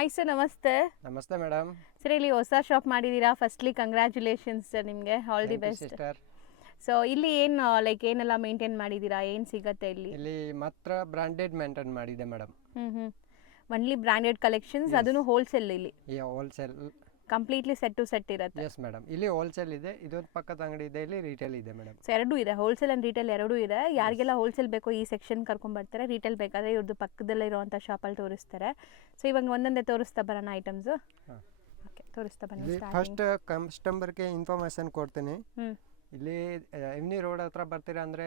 Hi sir, ನಮಸ್ತೆ. ನಮಸ್ತೆ madam. Sir, ಇಲ್ಲಿ ಹೊಸ ಶಾಪ್ ಮಾಡಿದ್ದೀರಾ. ಫಸ್ಟ್ಲಿ ಕಂಗ್ರ್ಯಾಚುಲೇಷನ್ಸ್ ಸರ್, ನಿಮಗೆ all the best sister. So ಇಲ್ಲಿ ಏನು ಏನೆಲ್ಲ ಮೇಂಟೈನ್ ಮಾಡಿದ್ದೀರಾ, ಏನು ಸಿಗುತ್ತೆ ಇಲ್ಲಿ? ಇಲ್ಲಿ ಮಾತ್ರ ಬ್ರಾಂಡೆಡ್ ಮೇಂಟೈನ್ ಮಾಡಿದೆ ಮೇಡಮ್. ಒನ್ಲಿ ಬ್ರಾಂಡೆಡ್ ಕಲೆಕ್ಷನ್ಸ್, ಅದನ್ನು ಹೋಲ್ಸೇಲ್ ಇಲ್ಲಿ wholesale completely set to set ಇರುತ್ತೆ. Yes madam. ಇಲ್ಲಿ ಹೋಲ್ಸೇಲ್ ಇದೆ, ಇದೊಂದು ಪಕ್ಕದ ಅಂಗಡಿ ಇದೆ, ಇಲ್ಲಿ ರಿಟೇಲ್ ಇದೆ ಮೇಡಮ್. ಸೊ ಎರಡೂ ಇದೆ, ಹೋಲ್ಸೇಲ್ ಆ್ಯಂಡ್ ರಿಟೇಲ್ ಎರಡೂ ಇದೆ. ಯಾರಿಗೆಲ್ಲ ಹೋಲ್ಸೇಲ್ ಬೇಕೋ ಈ ಸೆಕ್ಷನ್ ಕರ್ಕೊಂಡ್ಬರ್ತಾರೆ, ರಿಟೇಲ್ ಬೇಕಾದರೆ ಇವ್ರದ್ದು ಪಕ್ಕದಲ್ಲೇ ಇರುವಂಥ ಶಾಪಲ್ಲಿ ತೋರಿಸ್ತಾರೆ. ಸೊ ಇವಾಗ ಒಂದೊಂದೇ ತೋರಿಸ್ತಾ ಬರೋಣ ಐಟಮ್ಸು. ಓಕೆ, ತೋರಿಸ್ತಾ ಬನ್ನಿ. ಫಸ್ಟ್ ಕಸ್ಟಮರ್ಗೆ ಇನ್ಫಾರ್ಮೇಶನ್ ಕೊಡ್ತೀನಿ. ಇಲ್ಲಿ ಎಮ್ನಿ ರೋಡ್ ಹತ್ರ ಬರ್ತೀರಾ ಅಂದ್ರೆ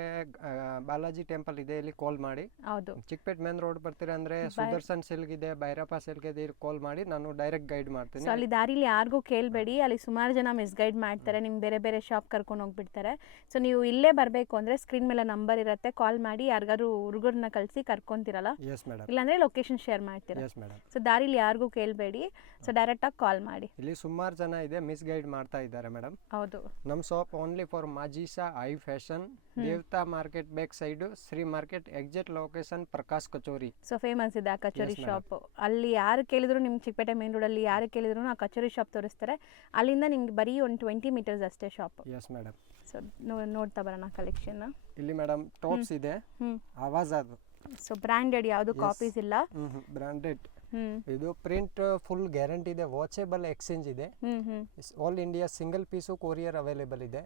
ಬಾಲಾಜಿ ಟೆಂಪಲ್ ಇದೆ, ಇಲ್ಲಿ ಕಾಲ್ ಮಾಡಿ. ಹೌದು. ಚಿಕ್ಕಪೇಟ್ ಮೇನ್ ರೋಡ್ ಬರ್ತೀರಾ ಅಂದ್ರೆ ಸುದರ್ಶನ್ ಸಿಲ್ಕ್ ಇದೆ, ಭೈರಪ್ಪ ಸಿಲ್ಕ್ ಇದೆ, ಕಾಲ್ ಮಾಡಿ, ನಾನು ಡೈರೆಕ್ಟ್ ಗೈಡ್ ಮಾಡ್ತೀನಿ. ಸೊ ಅಲ್ಲಿ ದಾರಿಲಿ ಯಾರಿಗೂ ಕೇಳಬೇಡಿ, ಅಲ್ಲಿ ಸುಮಾರು ಜನ ಮಿಸ್ಗೈಡ್ ಮಾಡ್ತಾರೆ, ನಿಮ್ಗೆ ಬೇರೆ ಬೇರೆ ಶಾಪ್ ಕರ್ಕೊಂಡು ಹೋಗ್ಬಿಡ್ತಾರೆ. ಸೊ ನೀವು ಇಲ್ಲೇ ಬರಬೇಕು ಅಂದ್ರೆ ಸ್ಕ್ರೀನ್ ಮೇಲೆ ನಂಬರ್ ಇರುತ್ತೆ, ಕಾಲ್ ಮಾಡಿ ಯಾರಿಗಾರು ಹುಡುಗರನ್ನ ಕಳಿಸಿ ಕರ್ಕೊಂತಿರಲ್ಲ. Yes madam. ಇಲ್ಲಾಂದ್ರೆ ಲೊಕೇಶನ್ ಶೇರ್ ಮಾಡ್ತೀರಾ. Yes madam. ಸೊ ದಾರಿಲಿ ಯಾರಿಗೂ ಕೇಳಬೇಡಿ, ಸೊ ಡೈರೆಕ್ಟಾಗಿ ಕಾಲ್ ಮಾಡಿ. ಇಲ್ಲಿ ಸುಮಾರು ಜನ ಇದೆ ಮಿಸ್ಗೈಡ್ ಮಾಡ್ತಾ ಇದ್ದಾರೆ ಮೇಡಮ್. ಹೌದು. ನಮ್ಮ shop only for Majisa I fashion, Devata market back side, Shri market, exact location Prakash kachori. So famous ಇದೆ ಆ ಕಚೋರಿ ಶಾಪ್. ಅಲ್ಲಿ ಯಾರು ಕೇಳಿದ್ರು ನಿಮ್ಗೆ ಚಿಕ್ಕಪೇಟೆ ಮೇನ್ ರೋಡ್ ಅಲ್ಲಿ ಯಾರು ಕೇಳಿದ್ರು ಆ ಕಚೋರಿ ಶಾಪ್ ತೋರಿಸ್ತಾರೆ. ಅಲ್ಲಿಂದ ನಿಮ್ಗೆ ಬರೀ ಒಂದು 20 ಮೀಟರ್ಸ್ ಅಷ್ಟೇ ಶಾಪ್. S madam. ಸೊ ನೋಡ್ತಾ ಬರೋಣ ಕಲೆಕ್ಷನ್. ಇಲ್ಲಿ ಮೇಡಮ್ ಟಾಪ್ಸ್ ಇದೆ, ಆವಾಜ್ ಅದು. ಸೊ ಬ್ರಾಂಡೆಡ್, ಯಾವುದು ಕಾಪೀಸ್ ಇಲ್ಲ, ಬ್ರಾಂಡೆಡ್. ಇದು ಪ್ರಿಂಟ್ ಫುಲ್ ಗ್ಯಾರಂಟಿ ಇದೆ, ವಾಚೇಬಲ್ ಎಕ್ಸ್ಚೇಂಜ್ ಇದೆ. All India single piece courier available ಇದೆ.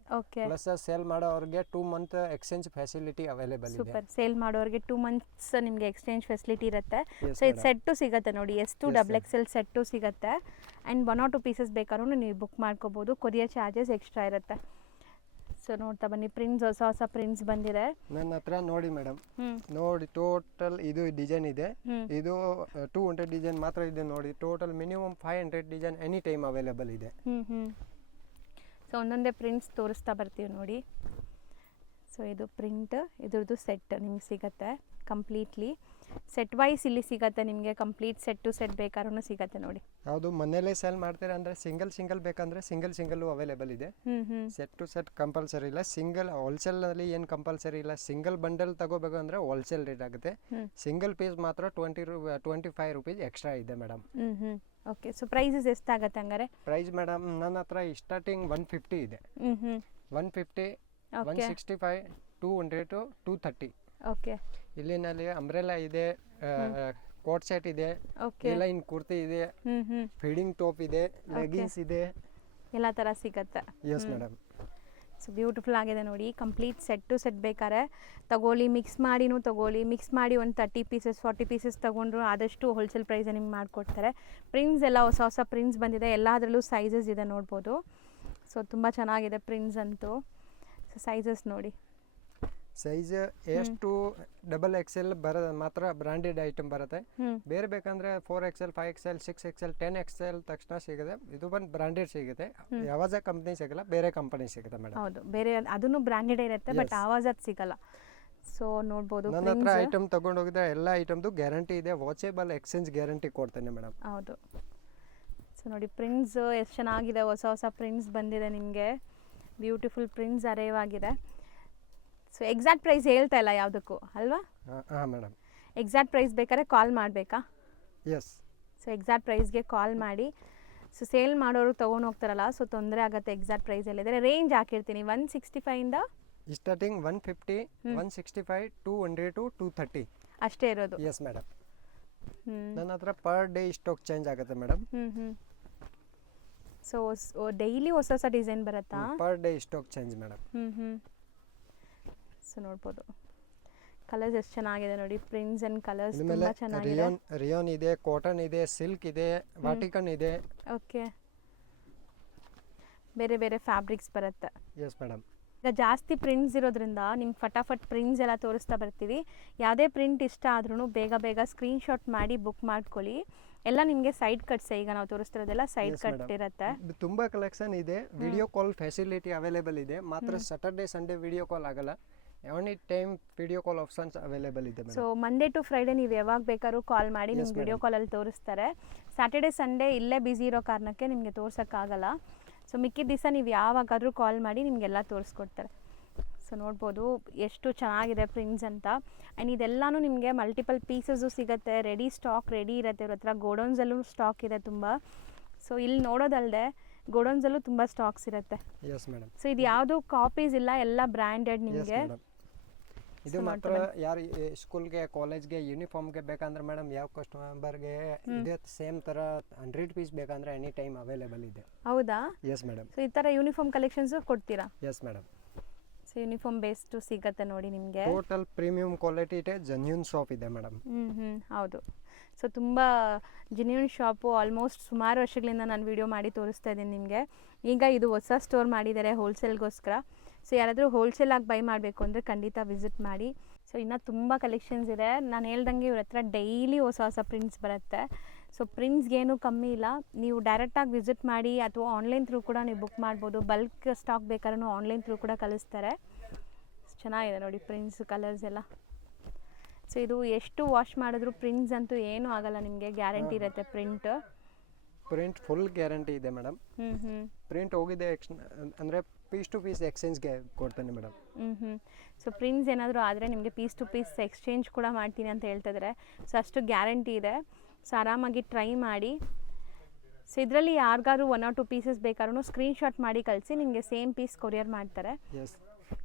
ಪ್ಲಸ್ ಸೇಲ್ ಮಾಡೋರಿಗೆ 2 ಮಂತ್ ಎಕ್ಸ್ಚೇಂಜ್ ಫೆಸಿಲಿಟಿ ಅವೈಲೇಬಲ್ ಇದೆ. ಸೂಪರ್. ಸೇಲ್ ಮಾಡೋರಿಗೆ 2 ಮಂತ್ಸ್ ನಿಮಗೆ ಎಕ್ಸ್ಚೇಂಜ್ ಫೆಸಿಲಿಟಿ ಇರುತ್ತೆ. ಸೊ ಇದು ಸೆಟ್ಟು ಸಿಗುತ್ತೆ ನೋಡಿ, S2 XXL ಸೆಟ್ಟು ಸಿಗುತ್ತೆ. ಆ್ಯಂಡ್ 1 or 2 ಪೀಸಸ್ ಬೇಕಾದ್ರೂ ನೀವು ಬುಕ್ ಮಾಡ್ಕೋಬೋದು, ಕೊರಿಯರ್ ಚಾರ್ಜಸ್ ಎಕ್ಸ್ಟ್ರಾ ಇರುತ್ತೆ. ಸೊ ನೋಡ್ತಾ ಬನ್ನಿ, ಪ್ರಿಂಟ್ಸ್ ಹೊಸ ಹೊಸ ಪ್ರಿಂಟ್ಸ್ ಬಂದಿದೆ ನನ್ನ ಹತ್ರ. ನೋಡಿ ಮೇಡಮ್, ನೋಡಿ ಟೋಟಲ್ ಇದು ಡಿಸೈನ್ ಇದೆ, ಇದು 200 ಡಿಸೈನ್ ಮಾತ್ರ ಇದೆ ನೋಡಿ. Total minimum 500 design any time available ಇದೆ. ಸೊ ಒಂದೊಂದೇ ಪ್ರಿಂಟ್ಸ್ ತೋರಿಸ್ತಾ ಬರ್ತೀವಿ ನೋಡಿ. ಸೊ ಇದು ಪ್ರಿಂಟ್, ಇದ್ರದ್ದು ಸೆಟ್ ನಿಮ್ಗೆ ಸಿಗುತ್ತೆ ಕಂಪ್ಲೀಟ್ಲಿ. ಸೆಟ್ ವೈಸ್ ಇಲ್ಲಿ ಸಿಗುತ್ತೆ ನಿಮಗೆ, ಕಂಪ್ಲೀಟ್ ಸೆಟ್ ಟು ಸೆಟ್ ಬೇಕಾದ್ರೂ ಸಿಗುತ್ತೆ ನೋಡಿ. ಯಾವುದು ಮನೇಲೆ ಸೇಲ್ ಮಾಡ್ತೀರಾ ಅಂದ್ರೆ ಸಿಂಗಲ್ ಬೇಕಂದ್ರೆ ಸಿಂಗಲ್ ಅವೈಲೇಬಲ್ ಇದೆ. ಸೆಟ್ ಟು ಸೆಟ್ ಕಂಪಲ್ಸರಿ ಇಲ್ಲ. ಸಿಂಗಲ್ ಹೋಲ್ಸೇಲ್ ನಲ್ಲಿ ಏನು ಕಂಪಲ್ಸರಿ ಇಲ್ಲ. ಸಿಂಗಲ್ ಬಂಡಲ್ ತಗೋಬೇಕು ಅಂದ್ರೆ ಹೋಲ್ಸೇಲ್ ರೇಟ್ ಆಗುತ್ತೆ. ಸಿಂಗಲ್ ಪೀಸ್ ಮಾತ್ರ 25 ರುಪೀಸ್ ಎಕ್ಸ್ಟ್ರಾ ಇದೆ ಮೇಡಮ್. ಓಕೆ. ಸೊ ಪ್ರೈಸಸ್ ಎಷ್ಟಾಗತ್ತೆ ಹಂಗಾರೆ? ಪ್ರೈಸ್ ಮೇಡಮ್ ನನ್ನ ಹತ್ರ ಸ್ಟಾರ್ಟಿಂಗ್ 150 ಇದೆ, 150, 165, 200 to 230. ಓಕೆ. ಇಲ್ಲಿನಲ್ಲಿ ಅಂಬ್ರೆಲಾ ಇದೆ, ಕೋಟ್ ಸೆಟ್ ಇದೆ, ಲೈನ್ ಕುರ್ತಿ ಇದೆ, ಫೀಡಿಂಗ್ ಟಾಪ್ ಇದೆ, ಲೆಗಿನ್ಸ್ ಇದೆ, ಎಲ್ಲ ಥರ ಸಿಗತ್ತೆ. S madam. ಸೊ ಬ್ಯೂಟಿಫುಲ್ ಆಗಿದೆ ನೋಡಿ. ಕಂಪ್ಲೀಟ್ ಸೆಟ್ ಟು ಸೆಟ್ ಬೇಕಾದ್ರೆ ತಗೊಳ್ಳಿ, ಮಿಕ್ಸ್ ಮಾಡಿನೂ ತಗೊಳ್ಳಿ. ಮಿಕ್ಸ್ ಮಾಡಿ ಒಂದು 30 ಪೀಸಸ್ 40 ಪೀಸಸ್ ತೊಗೊಂಡ್ರು ಆದಷ್ಟು ಹೋಲ್ಸೇಲ್ ಪ್ರೈಸ್ ನಿಮ್ಗೆ ಮಾಡಿಕೊಡ್ತಾರೆ. ಪ್ರಿಂಟ್ಸ್ ಎಲ್ಲ ಹೊಸ ಹೊಸ ಪ್ರಿಂಟ್ಸ್ ಬಂದಿದೆ, ಎಲ್ಲದರಲ್ಲೂ ಸೈಜಸ್ ಇದೆ ನೋಡ್ಬೋದು. ಸೊ ತುಂಬ ಚೆನ್ನಾಗಿದೆ ಪ್ರಿಂಟ್ಸ್ ಅಂತೂ. ಸೊ ಸೈಜಸ್ ನೋಡಿ, ಸೈಜ್ ಎಷ್ಟು XXL ಬರೋದು ಮಾತ್ರ ಬ್ರಾಂಡೆಡ್ ಐಟಮ್ ಬರುತ್ತೆ. ಬೇರೆ ಬೇಕಂದ್ರೆ 4XL, 5XL, 6XL, 10XL ತಕ್ಷಣ ಸಿಗುತ್ತೆ. ಇದು ಬಂದು ಬ್ರಾಂಡೆಡ್ ಸಿಗುತ್ತೆ. ಯಾವಾಜ ಕಂಪ್ನಿ ಸಿಗಲ್ಲ, ಬೇರೆ ಕಂಪನಿ ಸಿಗುತ್ತೆ ಮೇಡಮ್. ಹೌದು, ಬೇರೆ ಅದನ್ನು ಬ್ರಾಂಡೆಡ್ ಇರುತ್ತೆ, ಬಟ್ ಆವಾಜ್ ಅದು ಸಿಗಲ್ಲ. ಸೊ ನೋಡ್ಬೋದು. ನನ್ನ ಹತ್ರ ಐಟಮ್ ತಗೊಂಡೋಗಿದ್ರೆ ಎಲ್ಲ ಐಟಮ್ದು ಗ್ಯಾರಂಟಿ ಇದೆ, ವಾಚೇಬಲ್ ಎಕ್ಸ್ಚೇಂಜ್ ಗ್ಯಾರಂಟಿ ಕೊಡ್ತೇನೆ ಮೇಡಮ್. ಹೌದು. ಸೊ ನೋಡಿ ಪ್ರಿಂಟ್ಸ್ ಎಷ್ಟು ಚೆನ್ನಾಗಿದೆ, ಹೊಸ ಹೊಸ ಪ್ರಿಂಟ್ಸ್ ಬಂದಿದೆ ನಿಮಗೆ. ಬ್ಯೂಟಿಫುಲ್ ಪ್ರಿಂಟ್ಸ್ ಅರೇವ್ ಆಗಿದೆ. ಸೊ ಎಕ್ಸಾಕ್ಟ್ ಪ್ರೈಸ್ ಹೇಳ್ತಾ ಇಲ್ಲ ಯಾವುದಕ್ಕೂ ಅಲ್ವಾ? ಹಾಂ ಮೇಡಮ್. ಎಕ್ಸಾಕ್ಟ್ ಪ್ರೈಸ್ ಬೇಕಾದ್ರೆ ಕಾಲ್ ಮಾಡಬೇಕಾ? ಎಸ್. ಸೊ ಎಕ್ಸಾಕ್ಟ್ ಪ್ರೈಸ್ಗೆ ಕಾಲ್ ಮಾಡಿ. ಸೊ ಸೇಲ್ ಮಾಡೋರು ತೊಗೊಂಡು ಹೋಗ್ತಾರಲ್ಲ, ಸೊ ತೊಂದರೆ ಆಗುತ್ತೆ. ಎಕ್ಸಾಕ್ಟ್ ಪ್ರೈಸ್ ಹೇಳಿದರೆ ರೇಂಜ್ ಹಾಕಿರ್ತೀನಿ, 165 ಇಂದ ಸ್ಟಾರ್ಟಿಂಗ್ 150, 165, 200 to 230 ಅಷ್ಟೇ ಇರೋದು. Yes madam. ನನ್ನ ಹತ್ರ ಪರ್ ಡೇ ಸ್ಟಾಕ್ ಚೇಂಜ್ ಆಗುತ್ತೆ ಮೇಡಮ್. ಸೊ ಡೈಲಿ ಹೊಸ ಹೊಸ ಡಿಸೈನ್ ಬರುತ್ತಾ? Per day stock change madam. So ನೋಡ್ಬೋದು ಕಲರ್ಸ್ ಎಷ್ಟು ಚೆನ್ನಾಗಿದೆ ನೋಡಿ. ಪ್ರಿಂಟ್ಸ್ ಅಂಡ್ ಕಲರ್ಸ್ ತುಂಬಾ ಚೆನ್ನಾಗಿದೆ. ರಿಯೋನ್ ಇದೆ, ಕಾಟನ್ ಇದೆ, ಸಿಲ್ಕ್ ಇದೆ, ವಾಟಿಕನ್ ಇದೆ. ಓಕೆ. ಬೇರೆ ಬೇರೆ ಫ್ಯಾಬ್ರಿಕ್ಸ್ ಬರುತ್ತೆ. Yes madam. ಈಗ ಜಾಸ್ತಿ ಪ್ರಿಂಟ್ಸ್ ಇರೋದ್ರಿಂದ ನಿಮ್ಗೆ ಫಟಾಫಟ್ ಪ್ರಿಂಟ್ಸ್ ಎಲ್ಲ ತೋರಿಸ್ತಾ ಬರ್ತೀವಿ. ಯಾವುದೇ ಪ್ರಿಂಟ್ ಇಷ್ಟ ಆದ್ರೂ ಬೇಗ ಸ್ಕ್ರೀನ್ಶಾಟ್ ಮಾಡಿ ಬುಕ್ ಮಾಡ್ಕೊಳ್ಳಿ. ಎಲ್ಲ ನಿಮಗೆ ಸೈಡ್ ಕಟ್ಸ್, ಈಗ ನಾವು ತೋರಿಸ್ತಿರೋದೆಲ್ಲ ಸೈಡ್ ಕಟ್ ಇರುತ್ತೆ. ತುಂಬಾ ಕಲೆಕ್ಷನ್ ಇದೆ. ವಿಡಿಯೋ ಕಾಲ್ ಫೆಸಿಲಿಟಿ ಅವೈಲೇಬಲ್ ಇದೆ, ಮಾತ್ರ ಸ್ಯಾಟರ್ಡೆ ಸಂಡೇ ವಿಡಿಯೋ ಕಾಲ್ ಆಗಲ್ಲ. Any time video call options available ಇದೆ. ಸೊ ಮಂಡೇ ಟು ಫ್ರೈಡೆ ನೀವು ಯಾವಾಗ ಬೇಕಾದ್ರೂ ಕಾಲ್ ಮಾಡಿ ನಿಮ್ಗೆ ವಿಡಿಯೋ ಕಾಲಲ್ಲಿ ತೋರಿಸ್ತಾರೆ. ಸ್ಯಾಟರ್ಡೆ ಸಂಡೇ ಇಲ್ಲೇ ಬ್ಯುಸಿ ಇರೋ ಕಾರಣಕ್ಕೆ ನಿಮಗೆ ತೋರ್ಸೋಕ್ಕಾಗಲ್ಲ. ಸೊ ಮಿಕ್ಕಿದ ದಿವಸ ನೀವು ಯಾವಾಗಾದರೂ ಕಾಲ್ ಮಾಡಿ ನಿಮಗೆಲ್ಲ ತೋರಿಸ್ಕೊಡ್ತಾರೆ. ಸೊ ನೋಡ್ಬೋದು ಎಷ್ಟು ಚೆನ್ನಾಗಿದೆ ಪ್ರಿಂಟ್ಸ್ ಅಂತ. ಆ್ಯಂಡ್ ಇದೆಲ್ಲನೂ ನಿಮಗೆ ಮಲ್ಟಿಪಲ್ ಪೀಸಸ್ಸು ಸಿಗುತ್ತೆ, ರೆಡಿ ಸ್ಟಾಕ್ ರೆಡಿ ಇರುತ್ತೆ ಇವ್ರ ಹತ್ರ. ಗೋಡೌನ್ಸಲ್ಲೂ ಸ್ಟಾಕ್ ಇದೆ ತುಂಬ. ಸೊ ಇಲ್ಲಿ ನೋಡೋದಲ್ಲದೆ ಗೋಡೌನ್ಸಲ್ಲೂ ತುಂಬ ಸ್ಟಾಕ್ಸ್ ಇರುತ್ತೆ. Yes madam. ಸೊ ಇದು ಯಾವುದು ಕಾಪೀಸ್ ಇಲ್ಲ, ಎಲ್ಲ ಬ್ರ್ಯಾಂಡೆಡ್ ನಿಮಗೆ. ಇದು ಮಾತ್ರ ಯಾರು ಸ್ಕೂಲ್ಗೆ ಕಾಲೇಜ್ಗೆ ಯೂನಿಫಾರ್ಮ್ಗೆ ಬೇಕಂದ್ರೆ ಮೇಡಮ್ ಯಾವ ಕಸ್ಟಮರ್ಗೆ ಇದೇ ಸೇಮ್ ಥರ 100 ಪೀಸ್ ಬೇಕಂದ್ರೆ ಎನಿ ಟೈಮ್ ಅವೈಲೇಬಲ್ ಇದೆ. ಹೌದಾ? S madam. ಸೊ ಈ ಥರ ಯೂನಿಫಾರ್ಮ್ ಕಲೆಕ್ಷನ್ಸು ಕೊಡ್ತೀರಾ? S madam. So uniform based ಸಿಗುತ್ತೆ ನೋಡಿ ನಿಮಗೆ. ಟೋಟಲ್ ಪ್ರೀಮಿಯಂ ಕ್ವಾಲಿಟಿ ಇದೆ, ಜೆನ್ಯೂನ್ ಶಾಪ್ ಇದೆ ಮೇಡಮ್. ಹೌದು. ಸೊ ತುಂಬ ಜೆನ್ಯೂನ್ ಶಾಪು. ಆಲ್ಮೋಸ್ಟ್ ಸುಮಾರು ವರ್ಷಗಳಿಂದ ನಾನು ವಿಡಿಯೋ ಮಾಡಿ ತೋರಿಸ್ತಾ ಇದ್ದೀನಿ ನಿಮಗೆ. ಈಗ ಇದು ಹೊಸ ಸ್ಟೋರ್ ಮಾಡಿದ್ದಾರೆ ಹೋಲ್ಸೇಲ್ಗೋಸ್ಕರ. ಸೊ ಯಾರಾದರೂ ಹೋಲ್ಸೇಲಾಗಿ ಬೈ ಮಾಡಬೇಕು ಅಂದರೆ ಖಂಡಿತ ವಿಸಿಟ್ ಮಾಡಿ. ಸೊ ಇನ್ನೂ ತುಂಬ ಕಲೆಕ್ಷನ್ಸ್ ಇದೆ. ನಾನು ಹೇಳ್ದಂಗೆ ಇವ್ರ ಹತ್ರ ಡೈಲಿ ಹೊಸ ಹೊಸ ಪ್ರಿಂಟ್ಸ್ ಬರುತ್ತೆ. ಸೊ ಪ್ರಿಂಟ್ಸ್ಗೇನು ಕಮ್ಮಿ ಇಲ್ಲ. ನೀವು ಡೈರೆಕ್ಟಾಗಿ ವಿಸಿಟ್ ಮಾಡಿ ಅಥವಾ ಆನ್ಲೈನ್ ಥ್ರೂ ಕೂಡ ನೀವು ಬುಕ್ ಮಾಡ್ಬೋದು. ಬಲ್ಕ್ ಸ್ಟಾಕ್ ಬೇಕಾದ್ರೂ ಆನ್ಲೈನ್ ಥ್ರೂ ಕೂಡ ಕಳಿಸ್ತಾರೆ. ಚೆನ್ನಾಗಿದೆ ನೋಡಿ ಪ್ರಿಂಟ್ಸ್, ಕಲರ್ಸ್ ಎಲ್ಲ. ಸೊ ಇದು ಎಷ್ಟು ವಾಶ್ ಮಾಡಿದ್ರು ಪ್ರಿಂಟ್ಸ್ ಅಂತೂ ಏನೂ ಆಗಲ್ಲ, ನಿಮಗೆ ಗ್ಯಾರಂಟಿ ಇರುತ್ತೆ. ಪ್ರಿಂಟ್ ಫುಲ್ ಗ್ಯಾರಂಟಿ ಇದೆ ಮೇಡಮ್. ಪ್ರಿಂಟ್ ಹೋಗಿದೆ ಅಂದರೆ ಪೀಸ್ ಟು ಪೀಸ್ ಎಕ್ಸ್ಚೇಂಜ್ಗೆ ಕೊಡ್ತೇನೆ ಮೇಡಮ್. ಸೊ ಪ್ರಿಂಟ್ಸ್ ಏನಾದರೂ ಆದರೆ ನಿಮಗೆ ಪೀಸ್ ಟು ಪೀಸ್ ಎಕ್ಸ್ಚೇಂಜ್ ಕೂಡ ಮಾಡ್ತೀನಿ ಅಂತ ಹೇಳ್ತಿದ್ದಾರೆ. ಸೊ ಅಷ್ಟು ಗ್ಯಾರಂಟಿ ಇದೆ. ಸೊ ಆರಾಮಾಗಿ ಟ್ರೈ ಮಾಡಿ. ಸೊ ಇದರಲ್ಲಿ ಯಾರಿಗಾದ್ರೂ 1 or 2 ಪೀಸಸ್ ಬೇಕಾದ್ರೂ ಸ್ಕ್ರೀನ್ಶಾಟ್ ಮಾಡಿ ಕಳಿಸಿ, ನಿಮಗೆ ಸೇಮ್ ಪೀಸ್ ಕೊರಿಯರ್ ಮಾಡ್ತಾರೆ. ಎಸ್,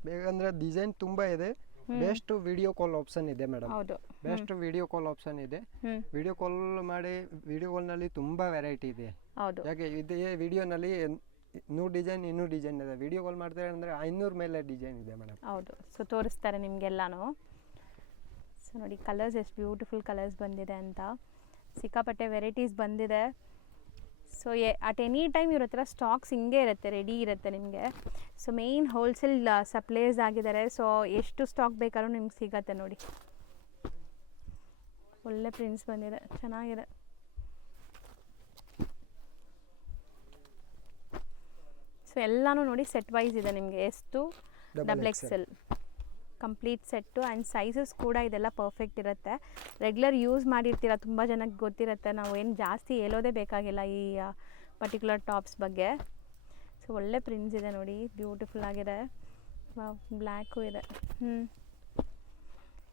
ಬೇಕಂದರೆ ಡಿಸೈನ್ ತುಂಬ ಇದೆ. ಬೆಸ್ಟ್ ವಿಡಿಯೋ ಕಾಲ್ ಆಪ್ಷನ್ ಇದೆ ಮೇಡಮ್. ಹೌದು, ಬೆಸ್ಟ್ ವಿಡಿಯೋ ಕಾಲ್ ಆಪ್ಷನ್ ಇದೆ. ವಿಡಿಯೋ ಕಾಲ್ ಮಾಡಿ, ವಿಡಿಯೋ ಕಾಲ್ನಲ್ಲಿ ತುಂಬ ವೆರೈಟಿ ಇದೆ. ಹೌದು, ಯಾಕೆ ಇದೇ ವಿಡಿಯೋನಲ್ಲಿ 100 ಡಿಸೈನ್, 200 ಡಿಸೈನ್ ಇದೆ. ವಿಡಿಯೋ ಕಾಲ್ ಮಾಡ್ತಾರೆ ಅಂದರೆ 500 ಮೇಲೆ ಡಿಸೈನ್ ಇದೆ ಮೇಡಮ್. ಹೌದು. ಸೊ ತೋರಿಸ್ತಾರೆ ನಿಮಗೆಲ್ಲಾನು. ಸೊ ನೋಡಿ ಕಲರ್ಸ್ ಎಷ್ಟು ಬ್ಯೂಟಿಫುಲ್ ಕಲರ್ಸ್ ಬಂದಿದೆ ಅಂತ. ಸಿಕ್ಕಾಪಟ್ಟೆ ವೆರೈಟೀಸ್ ಬಂದಿದೆ. ಸೊ ಅಟ್ ಎನಿ ಟೈಮ್ ಇವ್ರ ಹತ್ರ ಸ್ಟಾಕ್ಸ್ ಹಿಂಗೆ ಇರುತ್ತೆ, ರೆಡಿ ಇರುತ್ತೆ ನಿಮಗೆ. ಸೊ ಮೇಯ್ನ್ ಹೋಲ್ಸೇಲ್ ಸಪ್ಲೈಯರ್ಸ್ ಆಗಿದ್ದಾರೆ. ಸೊ ಎಷ್ಟು ಸ್ಟಾಕ್ ಬೇಕಾದ್ರೂ ನಿಮ್ಗೆ ಸಿಗತ್ತೆ ನೋಡಿ. ಒಳ್ಳೆ ಪ್ರಿಂಟ್ಸ್ ಬಂದಿದೆ, ಚೆನ್ನಾಗಿದೆ. ಸೊ ಎಲ್ಲನೂ ನೋಡಿ ಸೆಟ್ ವೈಸ್ ಇದೆ ನಿಮಗೆ. ಎಷ್ಟು XXL complete set. And sizes ಕೂಡ ಇದೆಲ್ಲ ಪರ್ಫೆಕ್ಟ್ ಇರುತ್ತೆ. ರೆಗ್ಯುಲರ್ ಯೂಸ್ ಮಾಡಿರ್ತೀರ, ತುಂಬ ಜನಕ್ಕೆ ಗೊತ್ತಿರುತ್ತೆ. ನಾವು ಏನು ಜಾಸ್ತಿ ಹೇಳೋದೇ ಬೇಕಾಗಿಲ್ಲ ಈ ಪರ್ಟಿಕ್ಯುಲರ್ ಟಾಪ್ಸ್ ಬಗ್ಗೆ. ಸೊ ಒಳ್ಳೆ ಪ್ರಿಂಟ್ಸ್ ಇದೆ ನೋಡಿ, ಬ್ಯೂಟಿಫುಲ್ ಆಗಿದೆ. ಬ್ಲ್ಯಾಕು ಇದೆ.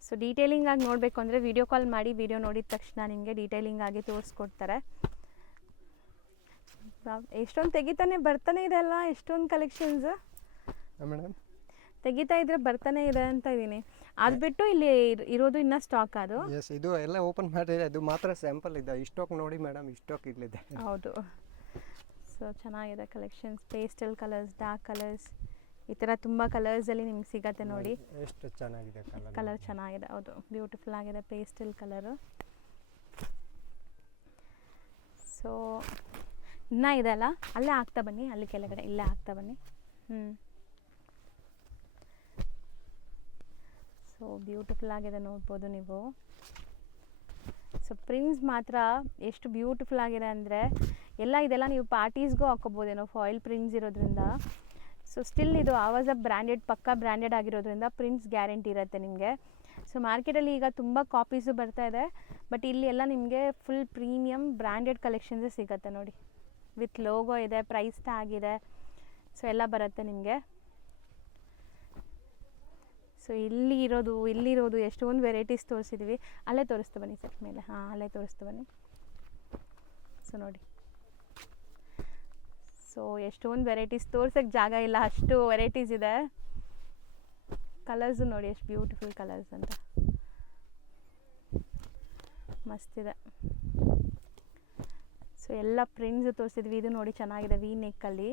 ಸೊ ಡೀಟೇಲಿಂಗ್ ಆಗಿ ನೋಡಬೇಕು ಅಂದರೆ ವಿಡಿಯೋ ಕಾಲ್ ಮಾಡಿ, ವಿಡಿಯೋ ನೋಡಿದ ತಕ್ಷಣ ನಿಮಗೆ ಡೀಟೇಲಿಂಗ್ ಆಗಿ ತೋರಿಸ್ಕೊಡ್ತಾರೆ. ಎಷ್ಟೊಂದು ತೆಗಿತಾನೆ ಬರ್ತಾನೆ ಇದೆ ಅಲ್ಲ, ಎಷ್ಟೊಂದು ಕಲೆಕ್ಷನ್ಸ್ ಮೇಡಮ್. ತೆಗಿತಾ ಇದ್ರೆ ಬರ್ತಾನೆ ಇದೆ ಅಂತ ಇದ್ದೀನಿ. ಅದು ಬಿಟ್ಟು ಇಲ್ಲಿ ಇರೋದು ಇನ್ನೂ ಸ್ಟಾಕ್ ಅದು. ಎಸ್, ಇದು ಎಲ್ಲ ಓಪನ್ ಮಾಡಿದೆ, ಅದು ಮಾತ್ರ ಸ್ಯಾಂಪಲ್ ಇದೆ. ಸ್ಟಾಕ್ ನೋಡಿ ಮೇಡಮ್, ಸ್ಟಾಕ್ ಇಲ್ಲಿದೆ. ಹೌದು. ಸೊ ಚೆನ್ನಾಗಿದೆ collections. Pastel colours, dark colours, ಈ ಥರ ತುಂಬ ಕಲರ್ಸಲ್ಲಿ ನಿಮ್ಗೆ ಸಿಗತ್ತೆ ನೋಡಿ. ಎಷ್ಟು ಚೆನ್ನಾಗಿದೆ ಕಲರ್ ಚೆನ್ನಾಗಿದೆ. ಹೌದು, ಬ್ಯೂಟಿಫುಲ್ ಆಗಿದೆ ಪೇಸ್ಟಲ್ ಕಲರು. ಸೊ ಇನ್ನೂ ಇದೆ ಅಲ್ಲ, ಅಲ್ಲೇ ಆಗ್ತಾ ಬನ್ನಿ, ಅಲ್ಲಿ ಕೆಳಗಡೆ ಇಲ್ಲೇ ಆಗ್ತಾ ಬನ್ನಿ. ಸೊ ಬ್ಯೂಟಿಫುಲ್ ಆಗಿದೆ ನೋಡ್ಬೋದು ನೀವು. ಸೊ ಪ್ರಿಂಟ್ಸ್ ಮಾತ್ರ ಎಷ್ಟು ಬ್ಯೂಟಿಫುಲ್ ಆಗಿದೆ ಅಂದರೆ ಇದೆಲ್ಲ ನೀವು ಪಾರ್ಟೀಸ್ಗೂ ಹಾಕೋಬೋದೇನೋ, ಫಾಯಿಲ್ ಪ್ರಿಂಟ್ಸ್ ಇರೋದ್ರಿಂದ. ಸೊ ಸ್ಟಿಲ್ ಇದು ಆವಾಜ್ ಬ್ರ್ಯಾಂಡೆಡ್, ಪಕ್ಕಾ ಬ್ರ್ಯಾಂಡೆಡ್ ಆಗಿರೋದ್ರಿಂದ ಪ್ರಿಂಟ್ಸ್ ಗ್ಯಾರಂಟಿ ಇರುತ್ತೆ ನಿಮಗೆ. ಸೊ ಮಾರ್ಕೆಟಲ್ಲಿ ಈಗ ತುಂಬ ಕಾಪೀಸು ಬರ್ತಾ ಇದೆ, ಬಟ್ ಇಲ್ಲಿ ಎಲ್ಲ ನಿಮಗೆ ಫುಲ್ ಪ್ರೀಮಿಯಮ್ ಬ್ರ್ಯಾಂಡೆಡ್ ಕಲೆಕ್ಷನ್ಸೇ ಸಿಗುತ್ತೆ ನೋಡಿ. ವಿತ್ ಲೋಗೋ ಇದೆ, ಪ್ರೈಸ್ ಟ್ಯಾಗ್ ಇದೆ. ಸೊ ಎಲ್ಲ ಬರುತ್ತೆ ನಿಮಗೆ. ಸೊ ಇಲ್ಲಿರೋದು ಎಷ್ಟೊಂದು ವೆರೈಟೀಸ್ ತೋರಿಸಿದ್ವಿ. ಅಲ್ಲೇ ತೋರಿಸ್ತಾ ಬನ್ನಿ ಸರ್ ಮೇಲೆ. ಅಲ್ಲೇ ತೋರಿಸ್ತಾ ಬನ್ನಿ. ಸೊ ನೋಡಿ, ಸೊ ಎಷ್ಟೊಂದು ವೆರೈಟೀಸ್ ತೋರ್ಸೋಕ್ಕೆ ಜಾಗ ಇಲ್ಲ, ಅಷ್ಟು ವೆರೈಟೀಸ್ ಇದೆ. ಕಲರ್ಸು ನೋಡಿ ಎಷ್ಟು ಬ್ಯೂಟಿಫುಲ್ ಕಲರ್ಸ್ ಅಂತ, ಮಸ್ತಿದೆ. ಸೊ ಎಲ್ಲ ಪ್ರಿಂಟ್ಸು ತೋರಿಸಿದ್ವಿ. ಇದು ನೋಡಿ ಚೆನ್ನಾಗಿದೆ, ವಿ ನೆಕ್ಕಲ್ಲಿ.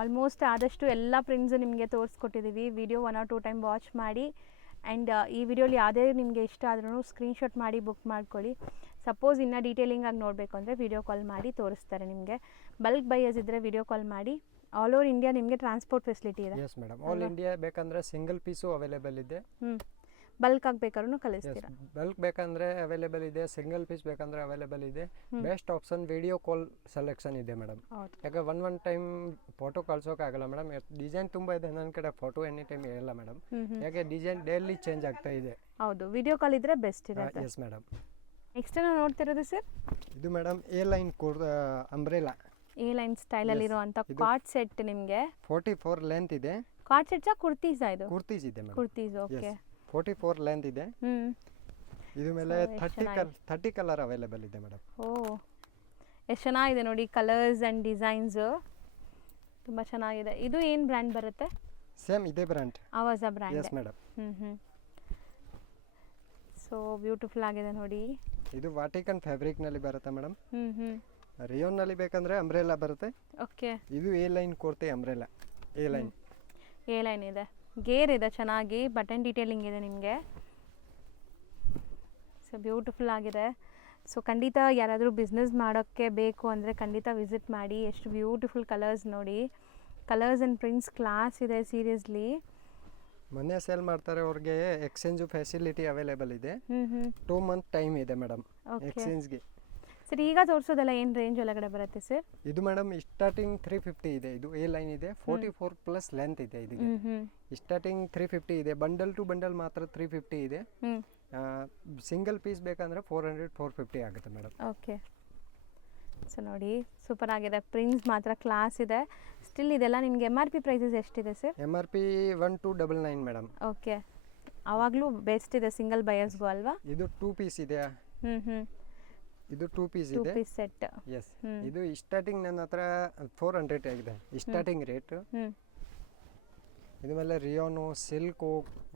ಆಲ್ಮೋಸ್ಟ್ ಆದಷ್ಟು ಎಲ್ಲ ಪ್ರಿಂಟ್ಸು ನಿಮಗೆ ತೋರಿಸ್ಕೊಟ್ಟಿದ್ದೀವಿ. ವಿಡಿಯೋ 1 or 2 ಟೈಮ್ ವಾಚ್ ಮಾಡಿ. ಆ್ಯಂಡ್ ಈ ವಿಡಿಯೋಲಿ ಯಾವುದೇ ನಿಮಗೆ ಇಷ್ಟ ಆದ್ರೂ ಸ್ಕ್ರೀನ್ಶಾಟ್ ಮಾಡಿ ಬುಕ್ ಮಾಡ್ಕೊಳ್ಳಿ. ಸಪೋಸ್ ಇನ್ನೂ ಡೀಟೇಲಿಂಗಾಗಿ ನೋಡಬೇಕು ಅಂದರೆ ವಿಡಿಯೋ ಕಾಲ್ ಮಾಡಿ ತೋರಿಸ್ತಾರೆ ನಿಮಗೆ. ಬಲ್ಕ್ ಬೈಯರ್ಸ್ ಇದ್ದರೆ ವಿಡಿಯೋ ಕಾಲ್ ಮಾಡಿ. ಆಲ್ ಓವರ್ ಇಂಡಿಯಾ ನಿಮಗೆ ಟ್ರಾನ್ಸ್ಪೋರ್ಟ್ ಫೆಸಿಲಿಟಿ ಇದೆ. ಎಸ್ ಮೇಡಮ್, ಆಲ್ ಇಂಡಿಯಾ ಬೇಕಂದರೆ ಸಿಂಗಲ್ ಪೀಸು ಅವೈಲೇಬಲ್ ಇದೆ. ಬಲ್ಕ್ ಆಗಿ ಬೇಕಾದ್ರೂ ಕಳಿಸ್ತೀರಾ? ಬಲ್ಕ್ ಬೇಕಂದ್ರೆ ಅವೈಲೇಬಲ್ ಇದೆ, ಸಿಂಗಲ್ ಪೀಸ್ ಬೇಕಂದ್ರೆ ಅವೈಲೇಬಲ್ ಇದೆ. Best option video call selection ಇದೆ ಮೇಡಮ್. ಯಾಕೆ ಒನ್ ಟೈಮ್ ಫೋಟೋ ಕಳ್ಸೋಕ್ಕಾಗಲ್ಲ ಮೇಡಮ್. ಡಿಸೈನ್ ತುಂಬ ಇದೆ ನನ್ನ ಕಡೆ, ಫೋಟೋ ಎನಿ ಟೈಮ್ ಇರಲ್ಲ ಮೇಡಮ್. ಯಾಕೆ ಡಿಸೈನ್ ಡೈಲಿ ಚೇಂಜ್ ಆಗ್ತಾ ಇದೆ. ಹೌದು, ವಿಡಿಯೋ ಕಾಲ್ ಇದ್ರೆ ಬೆಸ್ಟ್ ಇರುತ್ತೆ. Yes madam. ನೆಕ್ಸ್ಟ್ ನಾವು ನೋಡ್ತಿರೋದು ಸರ್, ಇದು madam A line umbrella, A line ಸ್ಟೈಲಲ್ಲಿ ಇರುವಂಥ ಕಾರ್ಡ್ ಸೆಟ್. ನಿಮಗೆ 44 ಲೆಂತ್ ಇದೆ, ಕಾರ್ಡ್ ಸೆಟ್ಸಾ ಕುರ್ತೀಸಾ ಇದು? ಕುರ್ತೀಸ್ ಇದೆ ಮೇಡಮ್. ಕುರ್ತೀಸ್, ಓಕೆ. 44 ಲೆಂತ್ ಇದೆ. ಇದು ಮೇಲೆ 30 ಕಲರ್ ಅವೈಲೇಬಲ್ ಇದೆ ಮೇಡಮ್. ಓ, ಎಷ್ಟು ಚೆನ್ನಾಗಿದೆ ನೋಡಿ ಕಲರ್ಸ್ ಆ್ಯಂಡ್ ಡಿಸೈನ್ಸು, ತುಂಬ ಚೆನ್ನಾಗಿದೆ. ಇದು ಏನು ಬ್ರ್ಯಾಂಡ್ ಬರುತ್ತೆ? ಸೇಮ್ ಇದೇ brand, Aawaz brand. Yes madam. So beautiful ಆಗಿದೆ ನೋಡಿ. ಇದು ವಾಟಿಕನ್ ಫ್ಯಾಬ್ರಿಕ್ನಲ್ಲಿ ಬರುತ್ತೆ ಮೇಡಮ್. ರಿಯೋನ್ನಲ್ಲಿ ಬೇಕಂದರೆ ಅಂಬ್ರೆಲಾ ಬರುತ್ತೆ. ಓಕೆ. ಇದು ಎ ಲೈನ್ ಕೊಡ್ತೆ ಅಂಬ್ರೆಲಾ, ಎ ಲೈನ್ ಇದೆ, ಗೇರ್ ಇದೆ, ಚೆನ್ನಾಗಿ ಬಟನ್ ಡೀಟೇಲಿಂಗ್ ಇದೆ ನಿಮಗೆ. ಸೊ ಬ್ಯೂಟಿಫುಲ್ ಆಗಿದೆ. ಸೊ ಖಂಡಿತ ಯಾರಾದರೂ ಬಿಸ್ನೆಸ್ ಮಾಡೋಕ್ಕೆ ಬೇಕು ಅಂದರೆ ಖಂಡಿತ ವಿಸಿಟ್ ಮಾಡಿ. ಎಷ್ಟು ಬ್ಯೂಟಿಫುಲ್ ಕಲರ್ಸ್ ನೋಡಿ, ಕಲರ್ಸ್ ಆ್ಯಂಡ್ ಪ್ರಿಂಟ್ಸ್ ಕ್ಲಾಸ್ ಇದೆ ಸೀರಿಯಸ್ಲಿ. ಮೊನ್ನೆ ಸೇಲ್ ಮಾಡ್ತಾರೆ, ಅವ್ರಿಗೆ ಎಕ್ಸ್ಚೇಂಜು ಫೆಸಿಲಿಟಿ ಅವೈಲೇಬಲ್ ಇದೆ. 2 ಮಂತ್ ಟೈಮ್ ಇದೆ ಮೇಡಮ್ ಎಕ್ಸ್ಚೇಂಜ್ಗೆ. ಸರ್ ಈಗ ತೋರಿಸೋದೆಲ್ಲ ಏನು ರೇಂಜ್ ಒಳಗಡೆ ಬರುತ್ತೆ ಸರ್? ಇದು ಮೇಡಮ್ ಸ್ಟಾರ್ಟಿಂಗ್ 350 ಇದೆ. ಇದು ಎ ಲೈನ್ ಇದೆ, 44 ಪ್ಲಸ್ ಲೆಂತ್ ಇದೆ. ಇದಕ್ಕೆ ಸ್ಟಾರ್ಟಿಂಗ್ 350 ಇದೆ. ಬಂಡಲ್ ಟು ಬಂಡಲ್ ಮಾತ್ರ 350 ಇದೆ. ಸಿಂಗಲ್ ಪೀಸ್ ಬೇಕಂದ್ರೆ 400 450 ಆಗುತ್ತೆ ಮೇಡಮ್. ಓಕೆ. ಸೊ ನೋಡಿ ಸೂಪರ್ ಆಗಿದೆ, ಪ್ರಿಂಟ್ಸ್ ಮಾತ್ರ ಕ್ಲಾಸ್ ಇದೆ. ಸ್ಟಿಲ್ ಇದೆಲ್ಲ ನಿಮಗೆ MRP ಪ್ರೈಸಸ್ ಎಷ್ಟಿದೆ ಸರ್? MRP 1299 madam. ಓಕೆ, ಆವಾಗಲೂ ಬೆಸ್ಟ್ ಇದೆ ಸಿಂಗಲ್ ಬಯರ್ಸ್ಗೂ ಅಲ್ವಾ? ಇದು 2 ಪೀಸ್ ಇದೆ. ಇದು 2 ಪೀಸ್ ಇದೆ, 2 ಪೀಸ್ ಸೆಟ್. ಎಸ್. ಇದು ಸ್ಟಾರ್ಟಿಂಗ್ ನನ್ನ ಹತ್ರ 400 ಆಗಿದೆ ಸ್ಟಾರ್ಟಿಂಗ್ ರೇಟ್. ಇದು ಮೇಲೆ ರಿಯೋನು, ಸಿಲ್ಕು,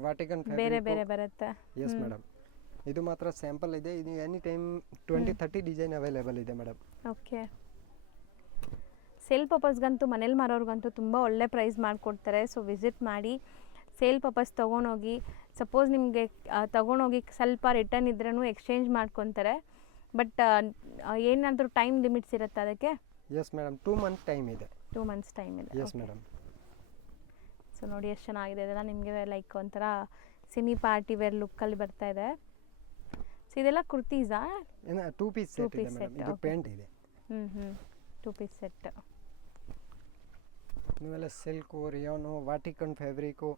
ವಾಟಿಕನ್ ಬೇರೆ ಬೇರೆ ಬರುತ್ತೆ. Yes madam. ಇದು ಮಾತ್ರ ಸ್ಯಾಂಪಲ್ ಇದೆ. ಇದು ಎನಿ ಟೈಮ್ 20-30 ಡಿಸೈನ್ ಅವೈಲೇಬಲ್ ಇದೆ ಮೇಡಮ್. ಓಕೆ. ಸೇಲ್ ಪರ್ಪಸ್ಗಂತೂ ಮನೇಲಿ ಮಾರೋರ್ಗಂತೂ ತುಂಬ ಒಳ್ಳೆ ಪ್ರೈಸ್ ಮಾಡಿಕೊಡ್ತಾರೆ. ಸೊ ವಿಸಿಟ್ ಮಾಡಿ, ಸೇಲ್ ಪರ್ಪಸ್ ತೊಗೊಂಡೋಗಿ. ಸಪೋಸ್ ನಿಮಗೆ ತೊಗೊಂಡೋಗಿ ಸ್ವಲ್ಪ ರಿಟರ್ನ್ ಇದ್ರೂ ಎಕ್ಸ್ಚೇಂಜ್ ಮಾಡ್ಕೊತಾರೆ. ಬಟ್ ಏನಾದರೂ ಟೈಮ್ ಲಿಮಿಟ್ಸ್ ಇರುತ್ತೆ ಅದಕ್ಕೆ? ಎಸ್ ಮೇಡಮ್, 2 ಮಂತ್ ಟೈಮ್ ಇದೆ. 2 ಮಂತ್ಸ್ ಟೈಮ್ ಇದೆ. Yes madam. ಸೊ ನೋಡಿ ಎಷ್ಟು ಚೆನ್ನಾಗಿದೆ ಇದೆಲ್ಲ, ನಿಮಗೆ ಲೈಕ್ ಒಂಥರ ಸೆಮಿ ಪಾರ್ಟಿ ವೇರ್ ಲುಕ್ಕಲ್ಲಿ ಬರ್ತಾ ಇದೆ. ಸೊ ಇದೆಲ್ಲ ಕುರ್ತೀಸಾ? 2 ಪೀಸ್ ಸೆಟ್ ಇದೆ ಮೇಡಮ್. ಇದು ಪ್ಯಾಂಟ್ ಇದೆ. 2 ಪೀಸ್ ಸೆಟ್. ಇವೆಲ್ಲ ಸಿಲ್ಕು, ರಿಯೋನು, ವಾಟಿಕನ್ ಫ್ಯಾಬ್ರಿಕು,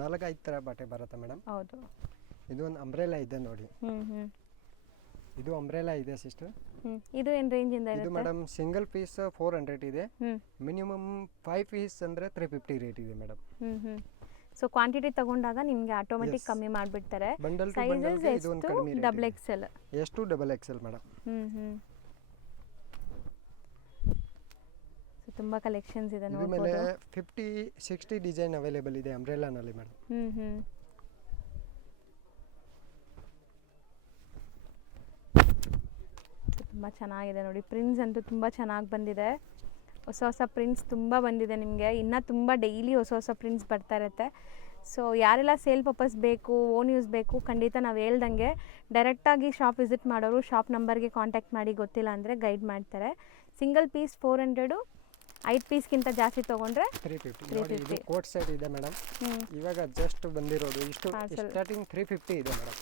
4-5 ಥರ ಬಟ್ಟೆ ಬರುತ್ತೆ ಮೇಡಮ್. ಹೌದು. ಇದು ಒಂದು ಅಂಬ್ರೆಲಾ ಇದೆ ನೋಡಿ. ಇದು ಅಂಬ್ರೆಲಾ ಇದೆ ಸಿಸ್ಟರ್. ಇದು ಏನು ರೇಂಜ್ ಇಂದ ಇರುತ್ತೆ? ಇದು ಮೇಡಮ್ ಸಿಂಗಲ್ ಪೀಸ್ 400 ಇದೆ. ಮಿನಿಮಮ್ 5 ಪೀಸ್ ಅಂದರೆ 350 ರೇಟ್ ಇದೆ ಮೇಡಮ್. ಸೊ ಕ್ವಾಂಟಿಟಿ ತಗೊಂಡಾಗ ನಿಮಗೆ ಆಟೋಮೆಟಿಕ್ ಕಮ್ಮಿ ಮಾಡಿಬಿಡ್ತಾರೆ. ಬಂಡಲ್ ಟು ಬಂಡಲ್ ಇದು ಒಂದು ಕಡಿಮೆ ರೇಟ್. Double XL. ಎಷ್ಟು ಡಬಲ್ XL ಮೇಡಮ್. ಸೊ ತುಂಬಾ ಕಲೆಕ್ಷನ್ಸ್ ಇದೆ ನೋಡಬಹುದು. ಇದು ಮೇಲೆ 50-60 ಡಿಸೈನ್ ಅವೈಲೇಬಲ್ ಇದೆ ಅಂಬ್ರೆಲಾ ನಲ್ಲಿ ಮೇಡಮ್. ತುಂಬ ಚೆನ್ನಾಗಿದೆ ನೋಡಿ, ಪ್ರಿಂಟ್ಸ್ ಅಂತೂ ತುಂಬ ಚೆನ್ನಾಗಿ ಬಂದಿದೆ. ಹೊಸ ಹೊಸ ಪ್ರಿಂಟ್ಸ್ ತುಂಬ ಬಂದಿದೆ ನಿಮಗೆ. ಇನ್ನೂ ತುಂಬ ಡೈಲಿ ಹೊಸ ಹೊಸ ಪ್ರಿಂಟ್ಸ್ ಬರ್ತಾ ಇರುತ್ತೆ. ಸೊ ಯಾರೆಲ್ಲ ಸೇಲ್ ಪರ್ಪಸ್ ಬೇಕು, ಓನ್ ಯೂಸ್ ಬೇಕು, ಖಂಡಿತ ನಾವು ಹೇಳ್ದಂಗೆ ಡೈರೆಕ್ಟಾಗಿ ಶಾಪ್ ವಿಸಿಟ್ ಮಾಡೋರು ಶಾಪ್ ನಂಬರ್ಗೆ ಕಾಂಟ್ಯಾಕ್ಟ್ ಮಾಡಿ. ಗೊತ್ತಿಲ್ಲ ಅಂದರೆ ಗೈಡ್ ಮಾಡ್ತಾರೆ. ಸಿಂಗಲ್ ಪೀಸ್ 400, 5 ಪೀಸ್ಗಿಂತ ಜಾಸ್ತಿ ತೊಗೊಂಡ್ರೆ 350. ಇದು ಕೋಟ್ ಸೆಟ್ ಇದೆ ಮೇಡಮ್. ಇವಾಗ ಜಸ್ಟ್ ಬಂದಿರೋದು. ಇಷ್ಟು ಸ್ಟಾರ್ಟಿಂಗ್ 350 ಇದೆ ಮೇಡಮ್.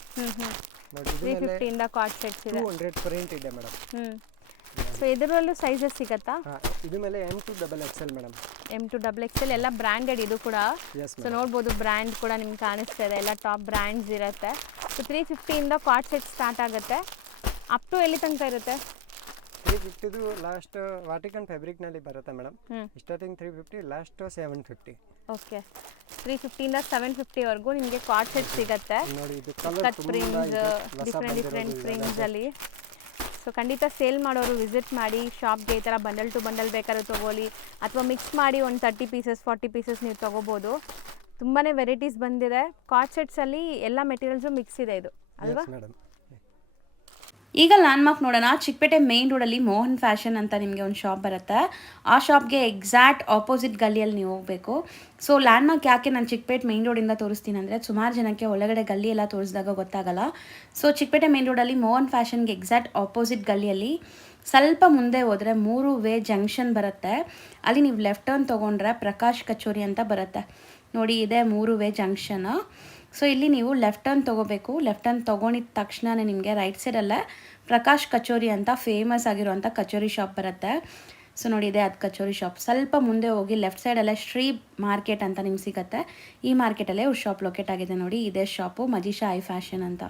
ನೋಡಿ, ಇದು 350 ಇಂದ ಕಾಟ್ ಸೆಟ್ಸ್ ಇದೆ. 200 ಪ್ರಿಂಟ್ ಇದೆ ಮೇಡಮ್. ಸೊ ಇದರಲ್ಲೂ ಸೈಜಸ್ ಸಿಗುತ್ತಾ? ಇದು ಮೇಲೆ M to XXL madam. M to XXL ಎಲ್ಲ ಬ್ರ್ಯಾಂಡೆಡ್ ಇದು ಕೂಡ. ಸೊ ನೋಡ್ಬೋದು ಬ್ರ್ಯಾಂಡ್ ಕೂಡ ನಿಮ್ಗೆ ಕಾಣಿಸ್ತಾ ಇದೆ, ಎಲ್ಲ ಟಾಪ್ ಬ್ರ್ಯಾಂಡ್ಸ್ ಇರುತ್ತೆ. ಸೊ 350 ಇಂದ ಕಾಟ್ ಸೆಟ್ ಸ್ಟಾರ್ಟ್ ಆಗುತ್ತೆ. ಅಪ್ ಟು ಎಲ್ಲಿ ತನಕ ಇರುತ್ತೆ? 350 ಲಾಸ್ಟ್ ವಾಟಿಕನ್ ಫ್ಯಾಬ್ರಿಕ್ನಲ್ಲಿ ಬರುತ್ತೆ ಮೇಡಮ್. Starting 350, last 750. ಓಕೆ, 350 ಇಂದ 750 ವರೆಗೂ ನಿಮಗೆ ಕಾಟ್ ಸೆಟ್ ಸಿಗುತ್ತೆ. ನೋಡಿ, ಇದು ಕಲರ್ ಪ್ರಿಂಟ್ಸ್, ಡಿಫ್ರೆಂಟ್ ಪ್ರಿಂಟ್ಸಲ್ಲಿ. ಸೊ ಖಂಡಿತ ಸೇಲ್ ಮಾಡೋರು ವಿಸಿಟ್ ಮಾಡಿ ಶಾಪ್ಗೆ. ಈ ಥರ ಬಂಡಲ್ ಟು ಬಂಡಲ್ ಬೇಕಾದ್ರೆ ತೊಗೊಳ್ಳಿ, ಅಥವಾ ಮಿಕ್ಸ್ ಮಾಡಿ ಒಂದು 30 ಪೀಸಸ್ 40 ಪೀಸಸ್ ನೀವು ತೊಗೋಬೋದು. ತುಂಬಾ ವೆರೈಟೀಸ್ ಬಂದಿದೆ. ಕಾಟ್ ಸೆಟ್ಸಲ್ಲಿ ಎಲ್ಲ ಮೆಟೀರಿಯಲ್ಸು ಮಿಕ್ಸ್ ಇದೆ ಇದು ಅಲ್ವಾ? ಈಗ ಲ್ಯಾಂಡ್ಮಾರ್ಕ್ ನೋಡೋಣ. ಚಿಕ್ಕಪೇಟೆ ಮೇನ್ ರೋಡಲ್ಲಿ ಮೋಹನ್ ಫ್ಯಾಷನ್ ಅಂತ ನಿಮಗೆ ಒಂದು ಶಾಪ್ ಬರುತ್ತೆ. ಆ ಶಾಪ್ಗೆ ಎಕ್ಸಾಕ್ಟ್ ಆಪೋಸಿಟ್ ಗಲ್ಲಿಯಲ್ಲಿ ನೀವು ಹೋಗಬೇಕು. ಸೊ ಲ್ಯಾಂಡ್ಮಾರ್ಕ್ ಯಾಕೆ ನಾನು ಚಿಕ್ಕಪೇಟೆ ಮೇನ್ ರೋಡಿಂದ ತೋರಿಸ್ತೀನಿ ಅಂದರೆ, ಸುಮಾರು ಜನಕ್ಕೆ ಒಳಗಡೆ ಗಲ್ಲಿ ಎಲ್ಲ ತೋರಿಸಿದಾಗ ಗೊತ್ತಾಗಲ್ಲ. ಸೊ ಚಿಕ್ಕಪೇಟೆ ಮೇನ್ ರೋಡಲ್ಲಿ ಮೋಹನ್ ಫ್ಯಾಷನ್ಗೆ ಎಕ್ಸಾಕ್ಟ್ ಆಪೋಸಿಟ್ ಗಲ್ಲಿಯಲ್ಲಿ ಸ್ವಲ್ಪ ಮುಂದೆ ಹೋದರೆ 3 ವೇ ಜಂಕ್ಷನ್ ಬರುತ್ತೆ. ಅಲ್ಲಿ ನೀವು ಲೆಫ್ಟ್ ಟರ್ನ್ ತೊಗೊಂಡ್ರೆ ಪ್ರಕಾಶ್ ಕಚೋರಿ ಅಂತ ಬರುತ್ತೆ ನೋಡಿ. ಇದೆ 3 ವೇ ಜಂಕ್ಷನ್. ಸೊ ಇಲ್ಲಿ ನೀವು ಲೆಫ್ಟ್ ಟರ್ನ್ ತೊಗೋಬೇಕು. ಲೆಫ್ಟ್ ಟರ್ನ್ ತೊಗೊಂಡಿದ್ದ ತಕ್ಷಣ ನಿಮಗೆ ರೈಟ್ ಸೈಡಲ್ಲೇ ಪ್ರಕಾಶ್ ಕಚೋರಿ ಅಂತ ಫೇಮಸ್ ಆಗಿರುವಂಥ ಕಚೋರಿ ಶಾಪ್ ಬರುತ್ತೆ. ಸೊ ನೋಡಿ, ಇದೆ ಅದು ಕಚೋರಿ ಶಾಪ್. ಸ್ವಲ್ಪ ಮುಂದೆ ಹೋಗಿ ಲೆಫ್ಟ್ ಸೈಡಲ್ಲೇ ಶ್ರೀ ಮಾರ್ಕೆಟ್ ಅಂತ ನಿಮ್ಗೆ ಸಿಗುತ್ತೆ. ಈ ಮಾರ್ಕೆಟಲ್ಲೇ ಶಾಪ್ ಲೊಕೇಟ್ ಆಗಿದೆ ನೋಡಿ. ಇದೇ ಶಾಪು ಮಜಿಷಾ ಐ ಫ್ಯಾಷನ್ ಅಂತ.